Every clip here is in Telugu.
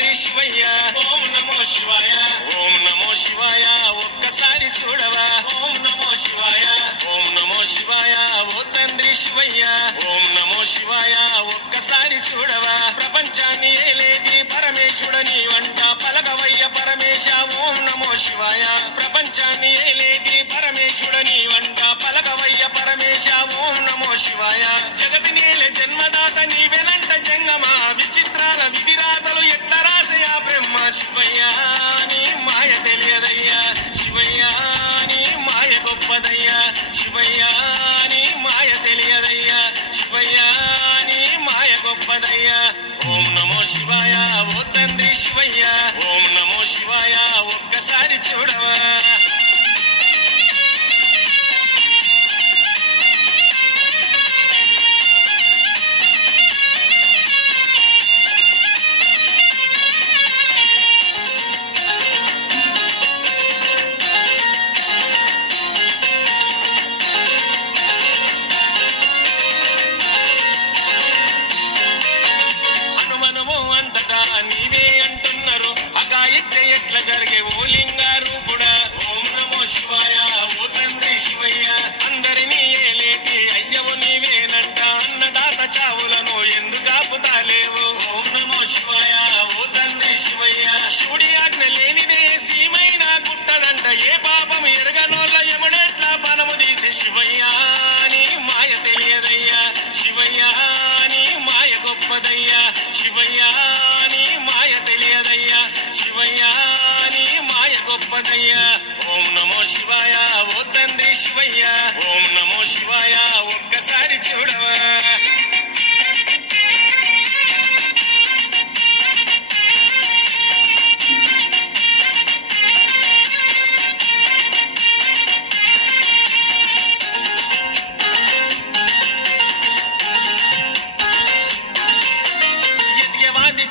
తండ్రి శివయ్య ఓం నమో శివాయ ఓం నమో శివాయ ఒక్కసారి చూడవా ఓం నమో శివాయ ఓం నమో శివాయ ఓ తండ్రి శివయ్య ఓం నమో శివాయ ఒక్కసారి చూడవా ప్రపంచాన్ని ఏలేటి పరమేశుడని వంట పలకవయ్య పరమేశ ఓం నమో శివాయ ప్రపంచాన్ని ఏలేటి పరమేశుడని వంట పలకవయ్య పరమేశ ఓం నమో శివాయ జగతి నేల జన్మదాత నీవెనంట జంగమా విచిత్రాల విధిరాతలు ఎట్ల రాసయా బ్రహ్మ శివయ్య నీ మాయ తెలియదయ్యా శివయ్య నీ మాయ గొప్పదయ్యా శివయ్య నీ మాయ తెలియదయ్యా శివయ్య నీ మాయ గొప్పదయ్యా ఓం నమో శివాయ ఓ తండ్రి శివయ్య ఓం నమో శివాయ ఒక్కసారి చూడవా నీవే అంటున్నారు అగాయిత్య ఎట్లా జరిగే ఓ లింగారూపుడా ఓం నమో శివాయ ఓ తండ్రి శివయ్య అందరినీ ఏలేటి అయ్యవు నీవేనంట అన్నదాత చావులను ఎందుకు ఆపుతాలేవు ఓం నమో శివాయ ఓ తండ్రి శివయ్య శివుడి ఆజ్ఞ లేనిదే సీమైన గుట్టదంట ఏ పాపం ఎరగనోళ్ళ ఎముడెట్లా పనము తీసి శివయ్య నీ మాయ తెలియదయ్యా శివయ్య నీ మాయ గొప్పదయ్యా శివయ్య మాయ తెలియదయ్యా శివయ్య నీ మాయ గొప్పదయ్యా ఓం నమో శివాయ ఓ తండ్రి శివయ్య ఓం నమో శివాయ ఒక్కసారి చూడవా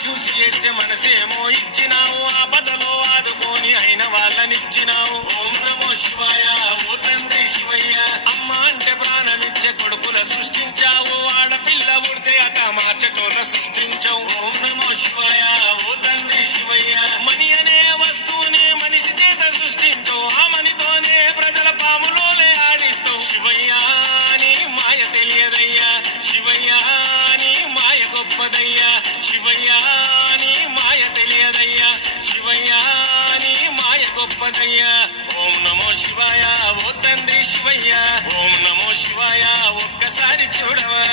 చూసి ఏడ్చే మనసేమో ఇచ్చినావు ఆపదలో ఆదుకొని అయిన వాళ్ళనిచ్చినావు ఓం నమో శివాయ ఓ తండ్రి శివయ్య అమ్మ అంటే ప్రాణమిచ్చే కొడుకుల సృష్టించావు ఆడపిల్ల పుడితే అట మార్చటోళ్ళ సృష్టించావు ఓం నమో శివాయ ఓ తండ్రి శివయ్య మని అనే వస్తువుని మనిషి చేత సృష్టించవు ఆ మనితోనే ప్రజల పాములోలే ఆడిస్తావు శివయ్య నీ మాయ తెలియదయ్యా శివయ్య నీ మాయ గొప్పదయ్యా శివయ్య నీ మాయ తెలియదయ్యా శివయ్య నీ మాయ గొప్పదయ్యా ఓం నమో శివాయ ఓ తండ్రి శివయ్య ఓం నమో శివాయ ఒక్కసారి చూడవా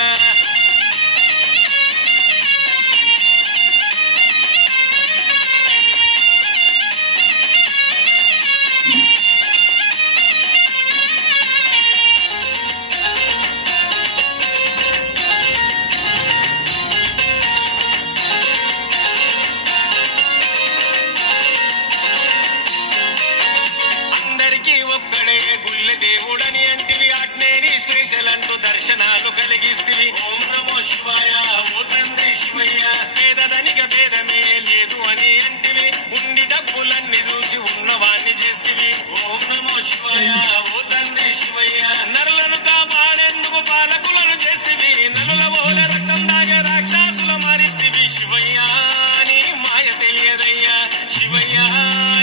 ఒక్కడే గుళ్ళె దేవుడని అంటివి ఆజ్ఞేని స్పెషల్ అంటూ దర్శనాలు కలిగిస్తివి ఓం నమో శివాయ ఓ తండ్రి శివయ్య పేదదనిక భేదమే లేదు అని అంటివి ఉండి డబ్బులన్నీ చూసి ఉన్నవాణ్ణి చేస్తివి ఓం నమో శివాయ ఓ తండ్రి శివయ్య నరులను కాపాడేందుకు పాలకులను చేస్తివి నరుల ఓల రక్తం దాగే రాక్షసుల మారిస్తివి శివయ్య నీ మాయ తెలియదయ్యా శివయ్య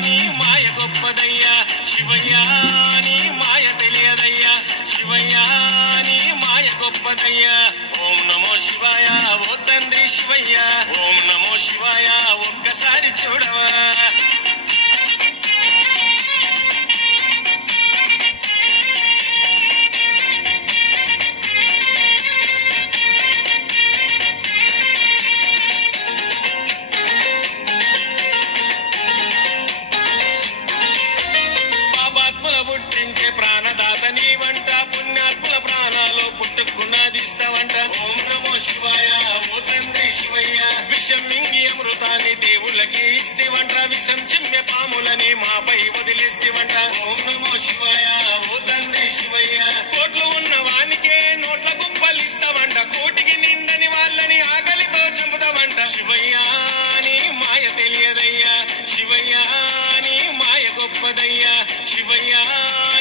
నీ మాయ గొప్పదయ్యా శివయ్య నీ మాయ తెలియదయ్యా శివయ్య నీ మాయ గొప్పదయ్యా ఓం నమో శివాయ ఓ తండ్రి శివయ్య ఓం నమో శివాయ ఒక్కసారి చూడవా పుట్టించే ప్రాణదాత నీవంట పుణ్యాత్ముల ప్రాణాలు పుట్టుకున్నదిస్తావంట ఓం నమో శివాయ ఓ తండ్రి శివయ్య విషం మింగి అమృతాన్ని దేవుళ్ళకి ఇస్తేవంట విషం చిమ్మె పాములని మాపై వదిలేస్తేవంట ఓం నమో శివాయ ఓ తండ్రి శివయ్య కోట్లు ఉన్న వానికే నోట్ల గుప్పలిస్తావంట కోటికి నిండని వాళ్ళని ఆకలితో చంపుతావంట శివయ్య నీ మాయ తెలియదయ్యా శివయ్య నీ మాయ గొప్పదయ్యా శివయ్య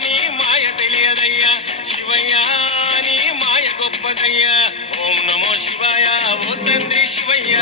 నీ మాయ తెలియదయ్యా శివయ్య నీ మాయ గొప్పదయ్యా ఓం నమో శివాయ ఓ తండ్రి శివయ్య